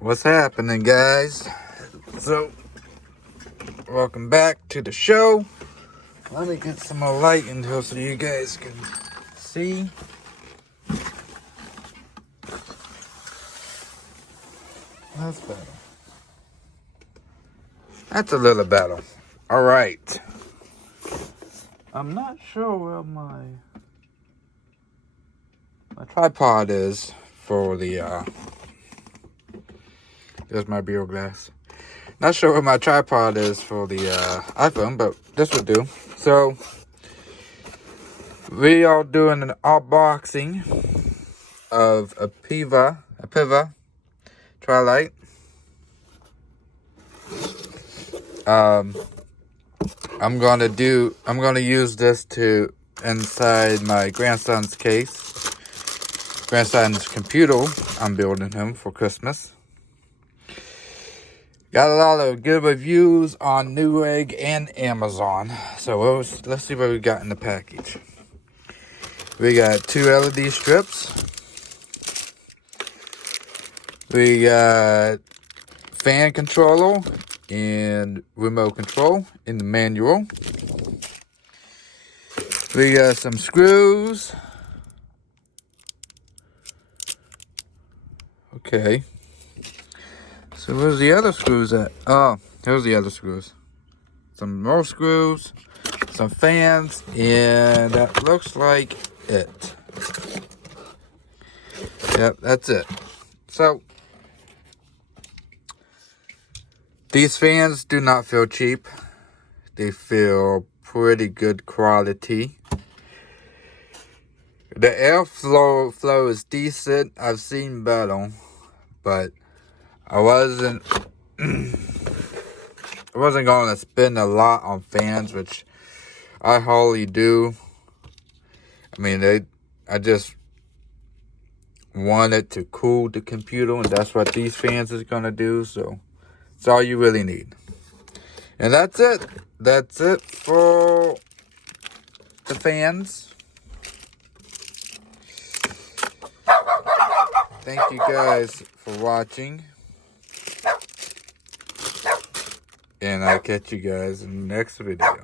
What's happening, guys? So, welcome back to the show. Let me get some more light in here so you guys can see. That's better. That's a little better. All right. I'm not sure where my tripod is for the there's my beer glass. Not sure where my tripod is for the iPhone, but this will do. So we are doing an unboxing of Apevia Twilight. I'm gonna use this to inside my grandson's computer. I'm building him for Christmas. Got a lot of good reviews on Newegg and Amazon. So let's see what we got in the package. We got 2 LED strips. We got fan controller and remote control in the manual. We got some screws. Okay. So where's the other screws at? Oh, here's the other screws. Some more screws, some fans, and that looks like it. Yep, that's it. So, these fans do not feel cheap. They feel pretty good quality. The airflow is decent. I've seen better, but I wasn't going to spend a lot on fans, which I hardly do. I mean, I just wanted to cool the computer, and that's what these fans is going to do. So, it's all you really need. And that's it. That's it for the fans. Thank you guys for watching. And I'll catch you guys in the next video.